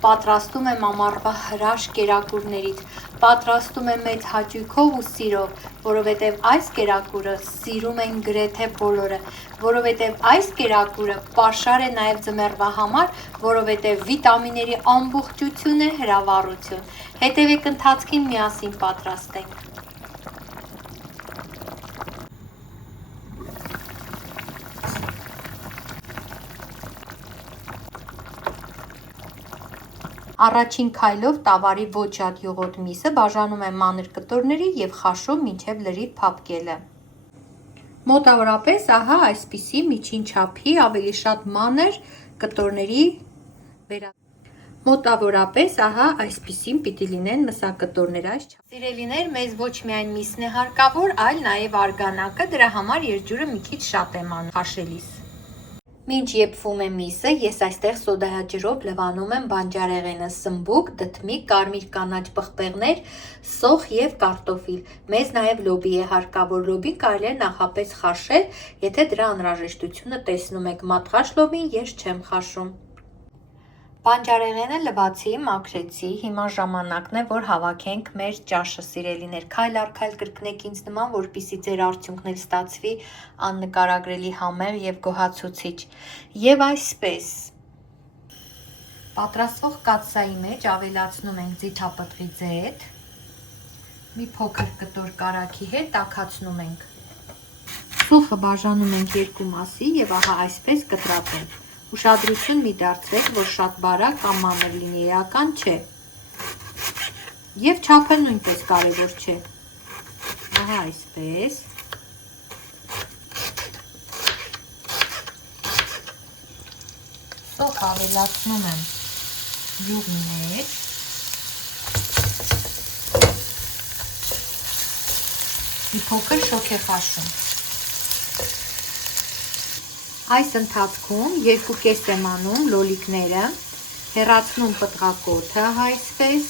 Պատրաստում եմ ամառվա հրաշք կերակուրներից, պատրաստում եմ մեծ հաճույքով ու սիրով, որովհետև այս կերակուրը սիրում են գրեթե բոլորը, որովհետև այս կերակուրը պաշար է նաև ձմեռվա համար, որովհետև վիտամինների ամբողջություն է հրավառություն։ Հետևեք ընթացքին, միասին պատրաստենք։ Առաջին քայլով տավարի ոչ շատ յուղոտ միսը բաժանում եմ մանր կտորների և խաշում մինչև լրիվ փափկելը։ Մոտավորապես ահա այսպիսի միջին չափի ավելի շատ մանր կտորների Մոտավորապես ահա այսպիսին պիտի լինեն մսակտորներ այս չափի։ Սիրելիներ, մեզ ոչ միայն միսն է հարկավոր, այլ նաև արգանակը, դրա համար ես ջուրը մի քիչ շատ եմ անում քաշելիս։ Մինչ եփվում է միսը, ես այստեղ սոդայաջրով լվանում եմ բանջարեղենը, սմբուկ, դդմիկ, կարմիր կանաչ պղպեղներ, սոխ և կարտոֆիլ։ Մեզ նաև լոբի է հարկավոր, լոբին կարելի է նախապես խաշել, եթե դրա անհրաժեշտությունը տեսնում եք, մատղաշ լոբին ես չեմ խաշում։ Բանջարեղենը լվացի, մաքրեցի, հիմա ժամանակն է, որ հավաքենք մեր ճաշը, սիրելիներ, քայլ առ քայլ կրկնեք ինձ նման, որպեսզի ձեր արդյունքն էլ ստացվի աննկարագրելի համեղ և գոհացուցիչ։ Եվ այսպես պատրաստվող կաթսայի մեջ ավելացնում ենք ձիթապտղի ձեթ, մի փոքր կտոր կարագի հետ տաքացնում ենք։ Սոխը բաժանում ենք երկու մասի և ահա այսպես կտրատենք։ Ուշադրություն մի դարձրեք, որ շատ բարակ կամ մանր լինի, էական չէ։ Եվ չափը նույնպես կարևոր չէ։ Ահա այսպես։ Սոխ ավելացնում եմ յուղի մեջ։ Մի փոքր շոգ է խաշում։ Այս ընթացքում երկու կես եմ անում լոլիկները, հեռացնում պտղակոթը, այսպես։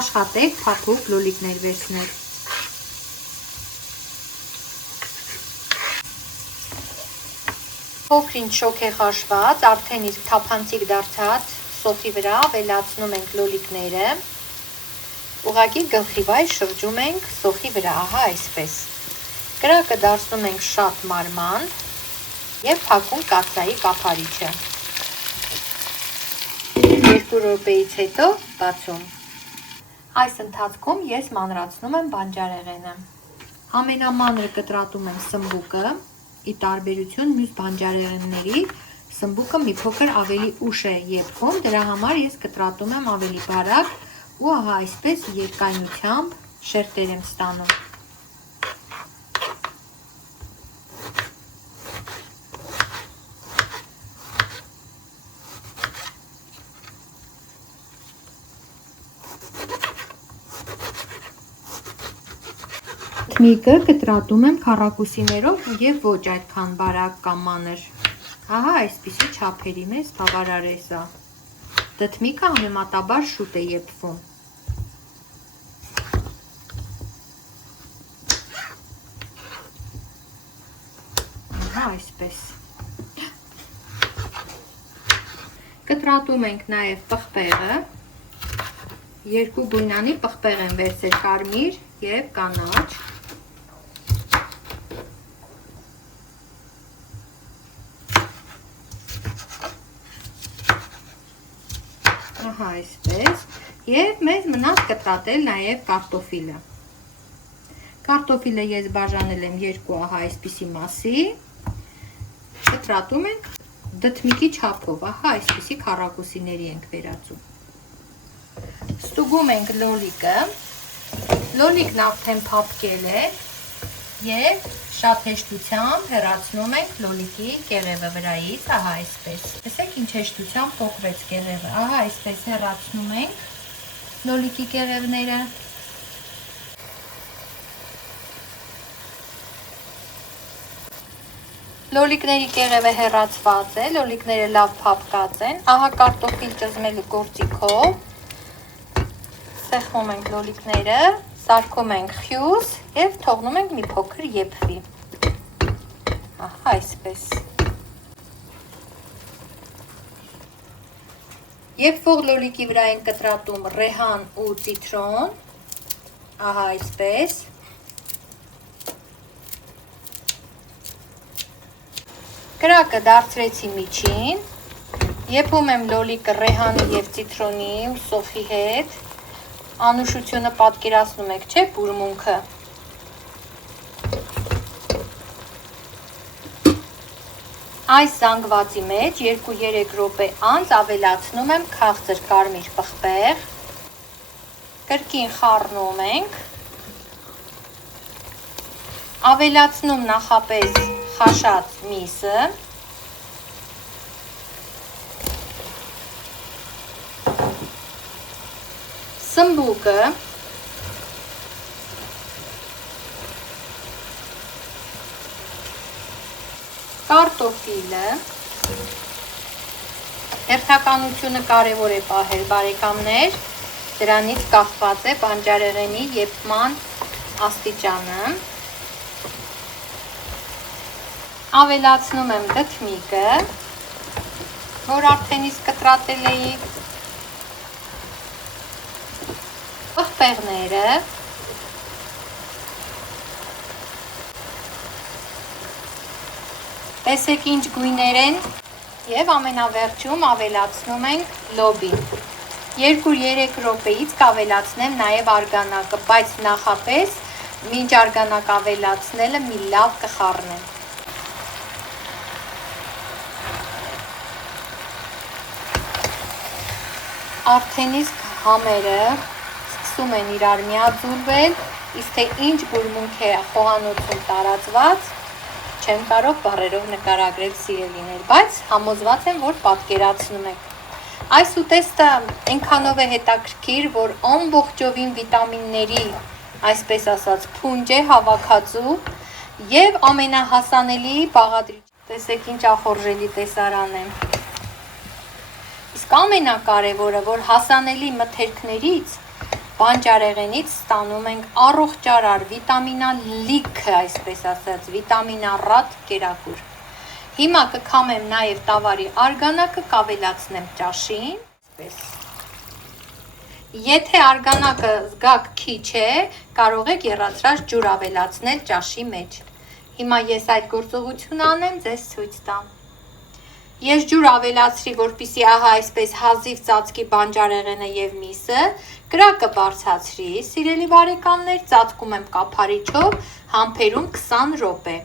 Աշխատեք փափուկ լոլիկներ վերցնել։ Փոքր-ինչ շոգ է խաշված, արդեն իսկ թափանցիկ դարձած սոխի վրա ավելացնում ենք լոլիկները, ուղղակի գլխիվայր շրջում ենք սոխի վրա, ահա այսպես։ Կրակը դարձնում ենք շատ մարման և փակում կաթսայի կափարիչը։ 2 րոպեից հետո բացում։ Այս ընթացքում ես մանրացնում եմ բանջարեղենը։ Ամենամանրը կտրատում եմ սմբուկը, ի տարբերություն մյուս բանջարեղենների, սմբուկը մի փոքր ավելի ուշ է եփվում, դրա համար ես կտրատում եմ ավելի բարակ ու ահա այսպես երկայնությամբ շերտեր եմ ստանում։ Դդմիկը կտրատում եմ քառակուսիներով և ոչ այդքան բարակ կամ մանր։ Ահա այսպիսի չափերի մեզ բավարար է սա։ Դդմիկը համեմատաբար շուտ է եփվում։ Ահա այսպես։ Կտրատում ենք նաև պղպեղը։ Երկու գույնանի պղպեղ եմ վերցրել, կարմիր և կանաչ։ Ահա այսպես, և մեզ մնաց կտրատել նաև կարտոֆիլը։ Կարտոֆիլը ես բաժանել եմ երկու ահա այսպիսի մասի, կտրատում ենք դդմիկի չափով, ահա այսպիսի քառակուսիների ենք վերածում։ Ստուգում ենք լոլիկը, լոլիկն արդեն փափկել է և շատ հեշտությամբ հեռացնում ենք լոլիկի կեղևը վրայից, ահա այսպես։ Տեսեք ինչ հեշտությամբ պոկվեց կեղևը, ահա այսպես հեռացնում ենք լոլիկի կեղևները։ Լոլիկների կեղևը հեռացված է, լոլիկները լավ փափկած են, ահա կարտոֆիլ ճզմելու գործիքով Սեղմում ենք լոլիկները, սարքում ենք խյուզ և թողնում ենք մի փոքր եփվի։ Ահա այսպես։ Եփվող լոլիկի վրա ենք կտրատում ռեհան ու ցիտրոն, ահա այսպես։ Կրակը դարձրեցի միջին, եփում եմ լոլիկը ռեհանի և ցիտրոնի ու սոխի հետ, անուշությունը պատկերացնում եք, չէ՞, բուրմունքը։ Այս զանգվածի մեջ 2-3 րոպե անց ավելացնում եմ քաղցր կարմիր պղպեղ, կրկին խառնում ենք, ավելացնում նախապես խաշած միսը, սմբուկը, կարտոֆիլը, հերթականությունը կարևոր է պահել, բարեկամներ, դրանից կախված է բանջարեղենի եփման աստիճանը, ավելացնում եմ դդմիկը, որ արդեն իսկ կտրատել էի, պղպեղները, տեսեք ինչ գույներ են և ամենավերջում ավելացնում ենք լոբին։ 2-3 րոպեից կավելացնեմ նաև արգանակը, բայց նախապես մինչ արգանակ ավելացնելը մի լավ կխառնեմ։ Արդեն իսկ համերը սկսում են իրար միաձուլվել, իսկ թե ինչ բուրմունք է խոհանոցում տարածված, չեմ կարող բառերով նկարագրել սիրելիներ, բայց համոզված եմ, որ պատկերացնում եք։ Այս ուտեստը այնքանով է հետաքրքիր, որ ամբողջովին վիտամինների, այսպես ասած, փունջ է հավաքածու և ամենահասանելի բաղադրիչ։ Տեսեք ինչ ախորժելի տեսարան է։ Իսկ ամենակարևորը, որ հասանելի մթերքներից բանջարեղենից ստանում ենք առողջարար, վիտամինալիքը, այսպես ասած, վիտամինառատ կերակուր։ Հիմա կքամեմ նաև տավարի արգանակը, կավելացնեմ ճաշին, այսպես։ Եթե արգանակը զգաք քիչ է, կարող եք եռացրած ջուր ավելացնել ճաշի մեջ։ Հիմա ես այդ գործողությունը անեմ, ձեզ ցույց տամ։ Ես ջուր ավելացրի, որպեսզի ահա այսպես հազիվ ծածկի բանջարեղենը և միսը, կրակը բարձրացրի, սիրելի բարեկամներ, ծածկում եմ կափարիչով, համբերում 20 րոպե։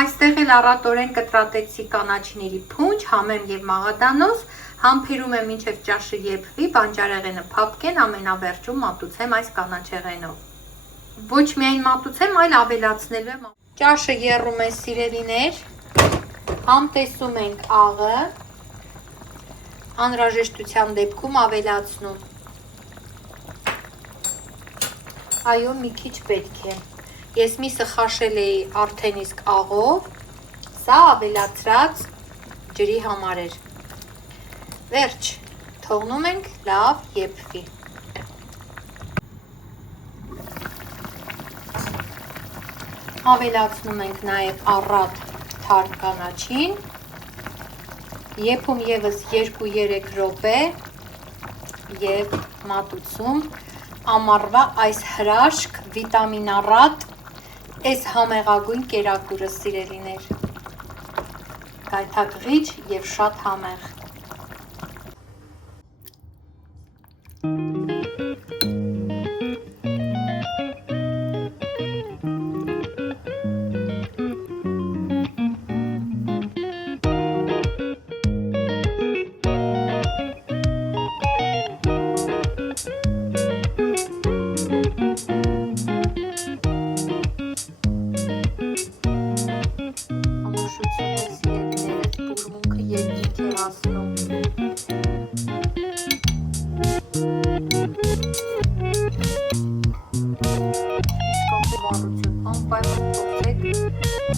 Այստեղ էլ առատորեն կտրատեցի կանաչիների փունջ, համեմ և մաղադանոց, համբերում եմ մինչև ճաշը եփվի, բանջարեղենը փափկեն, ամենավերջում մատուցեմ այս կանաչեղենով։ Ոչ միայն մատուցեմ, այլ ավելացնելու եմ։ Ճաշը եռում է, սիրելիներ, համտեսում ենք աղը, անհրաժեշտության դեպքում ավելացնում։ Այո, մի քիչ պետք է։ Ես միսը խաշել էի արդեն իսկ աղով, սա ավելացրած ջրի համար էր։ Վերջ, թողնում ենք լավ եփվի։ Ավելացնում ենք նաև առատ թարմ կանաչին, եփում ևս 2-3 րոպե և մատուցում ամառվա այս հրաշք, վիտամինառատ, այս համեղագույն կերակուրը, սիրելիներ, գայթակղիչ և շատ համեղ։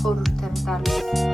Խորհուրդ եմ տալիս։